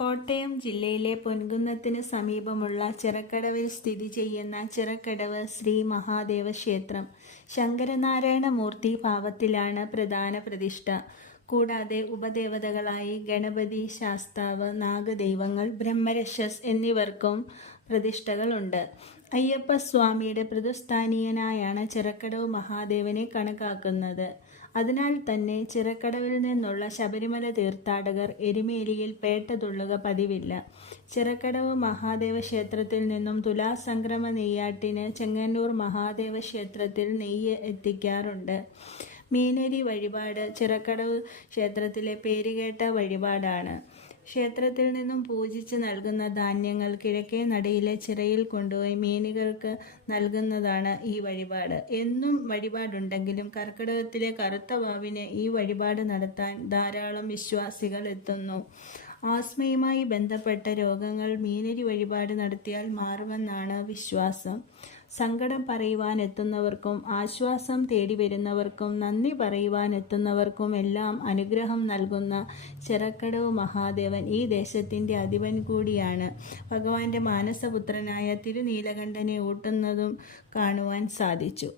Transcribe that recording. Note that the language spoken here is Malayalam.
കോട്ടയം ജില്ലയിലെ പൊൻകുന്നത്തിന് സമീപമുള്ള ചിറക്കടവിൽ സ്ഥിതി ചെയ്യുന്ന ചിറക്കടവ് ശ്രീ മഹാദേവ ക്ഷേത്രം ശങ്കരനാരായണ മൂർത്തി ഭാവത്തിലാണ് പ്രധാന പ്രതിഷ്ഠ. കൂടാതെ ഉപദേവതകളായി ഗണപതി, ശാസ്താവ്, നാഗദൈവങ്ങൾ, ബ്രഹ്മരക്ഷസ് എന്നിവർക്കും പ്രതിഷ്ഠകളുണ്ട്. അയ്യപ്പസ്വാമിയുടെ പ്രതിസ്ഥാനീയനായാണ് ചിറക്കടവ് മഹാദേവനെ കണക്കാക്കുന്നത്. അതിനാൽ തന്നെ ചിറക്കടവിൽ നിന്നുള്ള ശബരിമല തീർത്ഥാടകർ എരുമേലിയിൽ പേട്ട തുള്ളുക പതിവില്ല. ചിറക്കടവ് മഹാദേവ ക്ഷേത്രത്തിൽ നിന്നും തുലാസംക്രമ നെയ്യാട്ടിന് ചെങ്ങന്നൂർ മഹാദേവ ക്ഷേത്രത്തിൽ നെയ്യ് എത്തിക്കാറുണ്ട്. മീനരി വഴിപാട് ചിറക്കടവ് ക്ഷേത്രത്തിലെ പേരുകേട്ട വഴിപാടാണ്. ക്ഷേത്രത്തിൽ നിന്നും പൂജിച്ച് നൽകുന്ന ധാന്യങ്ങൾ കിഴക്കേ നടയിലെ ചിറയിൽ കൊണ്ടുപോയി മീനുകൾക്ക് നൽകുന്നതാണ് ഈ വഴിപാട്. എന്നും വഴിപാടുണ്ടെങ്കിലും കർക്കിടകത്തിലെ കറുത്ത വാവിന് ഈ വഴിപാട് നടത്താൻ ധാരാളം വിശ്വാസികൾ എത്തുന്നു. ആസ്മയുമായി ബന്ധപ്പെട്ട രോഗങ്ങൾ മീനരി വഴിപാട് നടത്തിയാൽ മാറുമെന്നാണ് വിശ്വാസം. സങ്കടം പറയുവാൻ എത്തുന്നവർക്കും ആശ്വാസം തേടി വരുന്നവർക്കും നന്ദി പറയുവാൻ എത്തുന്നവർക്കും എല്ലാം അനുഗ്രഹം നൽകുന്ന ചിറക്കടവ് മഹാദേവൻ ഈ ദേശത്തിൻ്റെ അധിപൻ കൂടിയാണ്. ഭഗവാന്റെ മാനസപുത്രനായ തിരുനീലകണ്ഠനെ ഊട്ടുന്നതും കാണുവാൻ സാധിച്ചു.